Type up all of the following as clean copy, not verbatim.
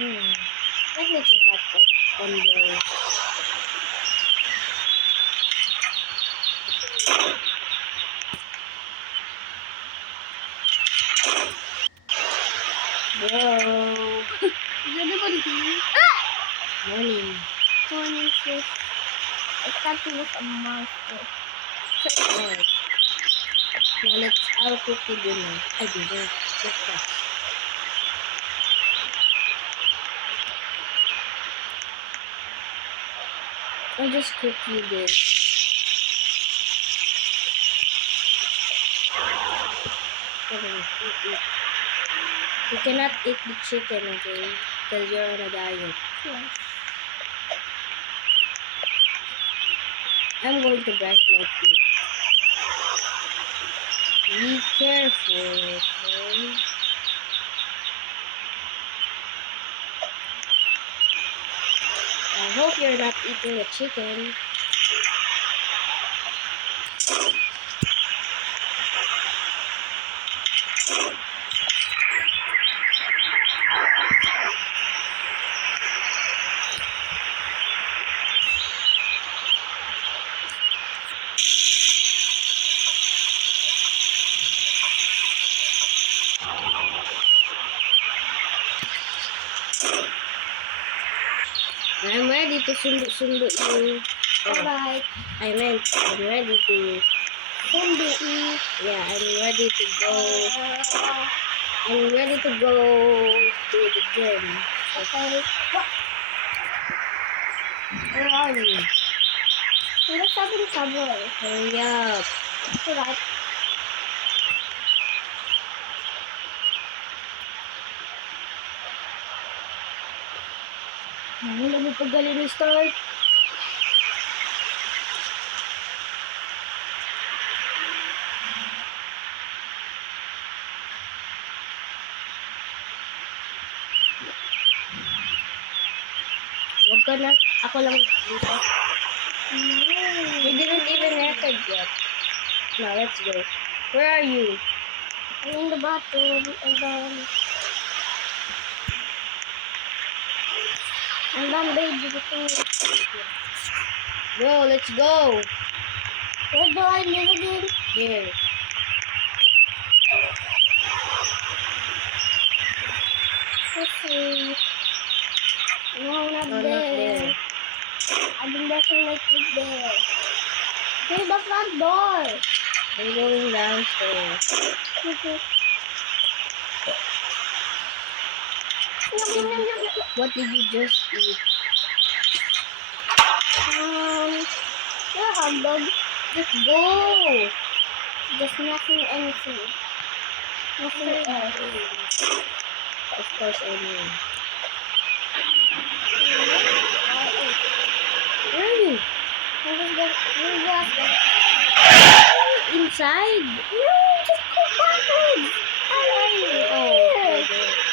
Let me check out that bundle. Bro. Morning. Morning, sis. I thought it was a monster. Alright. Now I'll cook you dinner. I dinner. Breakfast. I'll just cook you this. You cannot eat the chicken, okay? Because you're on a diet. Yes. I'm going to brush my teeth. Be careful, okay? I hope you're not eating the chicken. I'm ready to sundo you. Alright. I'm ready to Sundo. yeah, I'm ready to go. I'm ready to go to the gym. Okay. What? Where are you? I'm just having trouble. Hurry up. Alright. Ano mo pagaling ni start? Huwag ka na. Ako lang dito. We didn't even record yet. Now, let's go. Where are you? I'm in the bathroom and then baby Bro, let's go. where do I live again? Here. Okay. No, not No, there. not there. I've been brushing my teeth there. Here's the front door. I'm going downstairs. What did you just eat? Your hot dog. Let's go. Just nothing anything. Nothing else. Of course I know. Where are you? Inside? No, just go backwards. Where are you? Oh, right there.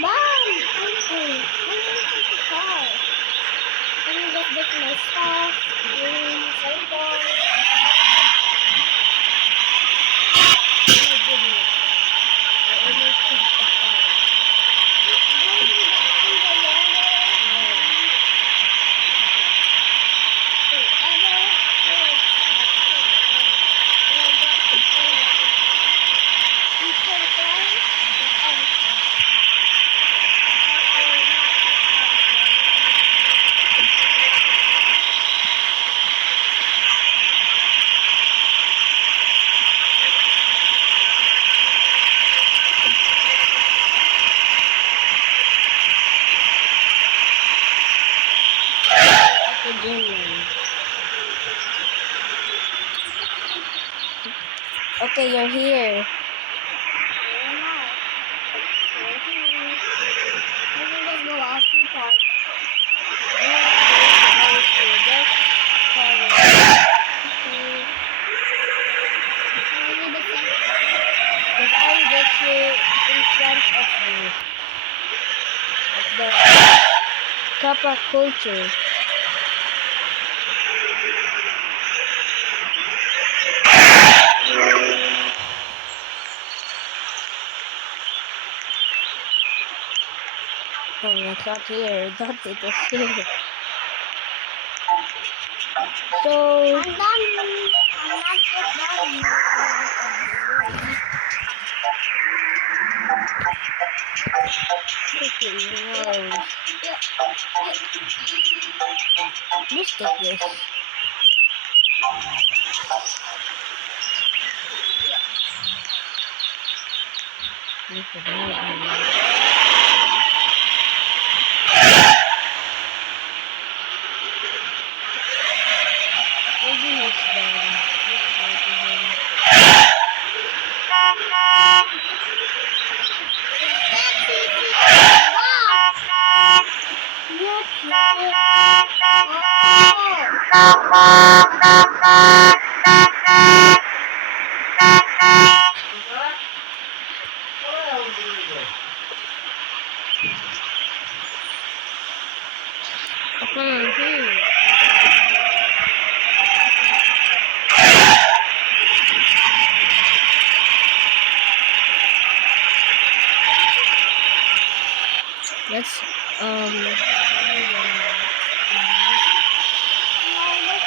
Mom! I'm inside the car. Let me just get my stuff. Bring my cell phone. Oh my goodness. I almost took the car. At the gym now. Okay, you're here. Because I'm just here in front of you. At the Kappa culture. Oh, it's not here. That it was here. So, I'm done. I'm not yet done. okay, Yeah, wow. yeah, Just take this. Look at that. Maybe he's done. Let's go to him. Yes, yes. Let's No,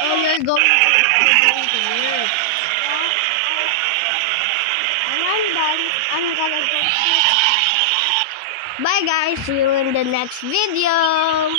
oh, you're going to work. when I'm done, I'm gonna go to Bye guys, see you in the next video.